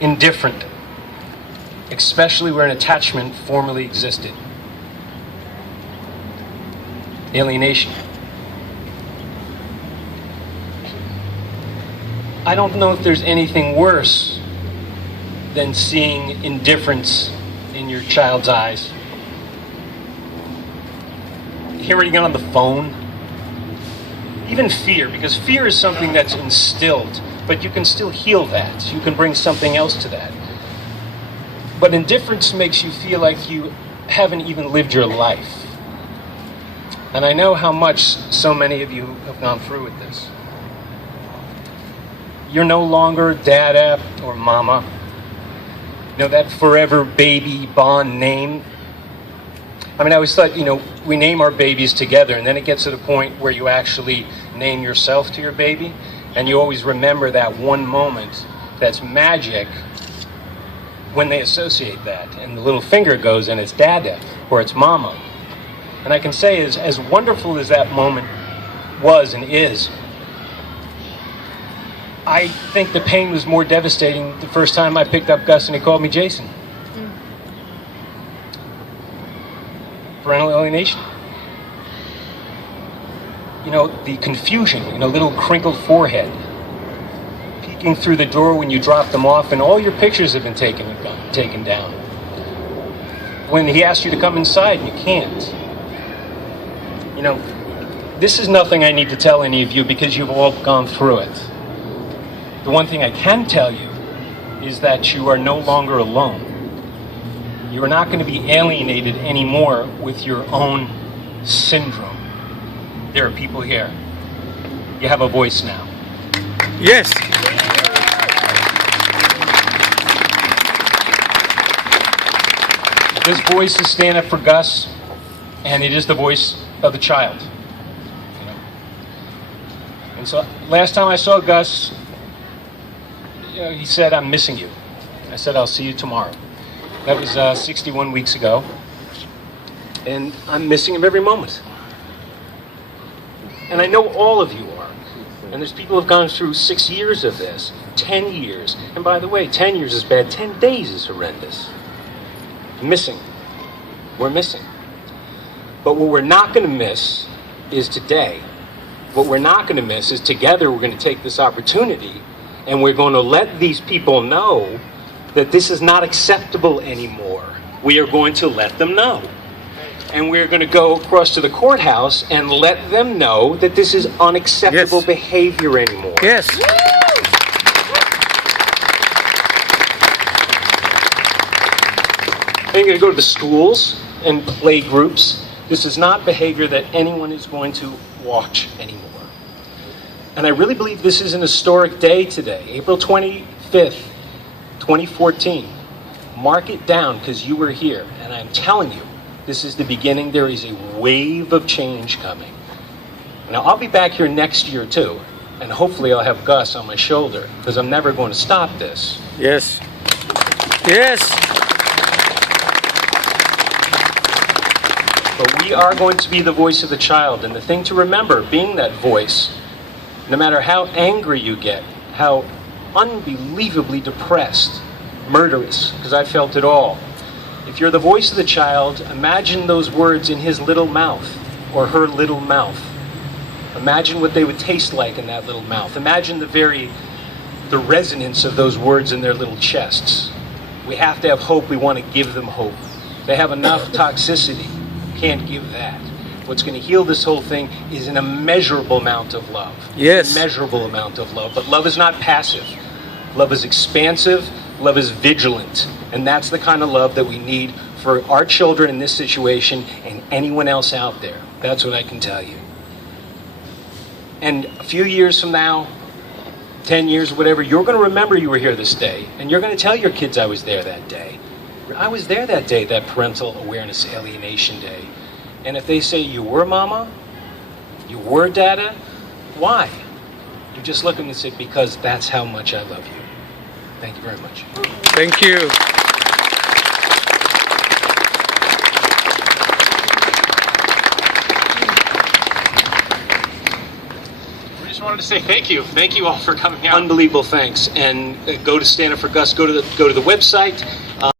indifferent, especially where an attachment formerly existed. Alienation. I don't know if there's anything worse than seeing indifference in your child's eyes. Hearing it on the phone. Even fear, because fear is something that's instilled, but you can still heal that. You can bring something else to that. But indifference makes you feel like you haven't even lived your life. And I know how much so many of you have gone through with this. You're no longer dada or mama. You know, that forever baby bond name. I mean, I always thought, we name our babies together, and then it gets to the point where you actually name yourself to your baby, and you always remember that one moment that's magic when they associate that, and the little finger goes and it's dada or it's mama. And I can say, as wonderful as that moment was and is, I think the pain was more devastating the first time I picked up Gus and he called me Jason. Parental alienation. The confusion, little crinkled forehead, peeking through the door when you drop them off, and all your pictures have been taken down. When he asks you to come inside, you can't. This is nothing I need to tell any of you because you've all gone through it. The one thing I can tell you is that you are no longer alone. You are not going to be alienated anymore with your own syndrome. There are people here. You have a voice now. Yes. This voice is Stand Up for Gus, and it is the voice of the child. And so last time I saw Gus, he said, "I'm missing you." I said, "I'll see you tomorrow." That was 61 weeks ago. And I'm missing him every moment. And I know all of you are. And there's people who have gone through 6 years of this, 10 years. And by the way, 10 years is bad, 10 days is horrendous. Missing. We're missing. But what we're not going to miss is today. What we're not going to miss is together we're going to take this opportunity and we're going to let these people know that this is not acceptable anymore. We are going to let them know. And we're going to go across to the courthouse and let them know that this is unacceptable behavior anymore. Yes. You're going to go to the schools and play groups. This is not behavior that anyone is going to watch anymore. And I really believe this is an historic day today, April 25th, 2014. Mark it down because you were here. And I'm telling you, this is the beginning. There is a wave of change coming. Now, I'll be back here next year too. And hopefully I'll have Gus on my shoulder because I'm never going to stop this. Yes. Yes. But we are going to be the voice of the child. And the thing to remember, being that voice, no matter how angry you get, how unbelievably depressed, murderous, because I felt it all. If you're the voice of the child, imagine those words in his little mouth or her little mouth. Imagine what they would taste like in that little mouth. Imagine the resonance of those words in their little chests. We have to have hope. We want to give them hope. They have enough toxicity. Can't give that. What's going to heal this whole thing is an immeasurable amount of love. Yes. Immeasurable amount of love. But love is not passive. Love is expansive. Love is vigilant. And that's the kind of love that we need for our children in this situation and anyone else out there. That's what I can tell you. And a few years from now, 10 years, whatever, you're going to remember you were here this day. And you're going to tell your kids I was there that day. I was there that day, that Parental Awareness Alienation Day. And if they say, you were mama, you were dada, why? You just look at them and say, because that's how much I love you. Thank you very much. Thank you. just wanted to say thank you. Thank you all for coming out. Unbelievable thanks. And go to Stand Up for Gus. Go to the website.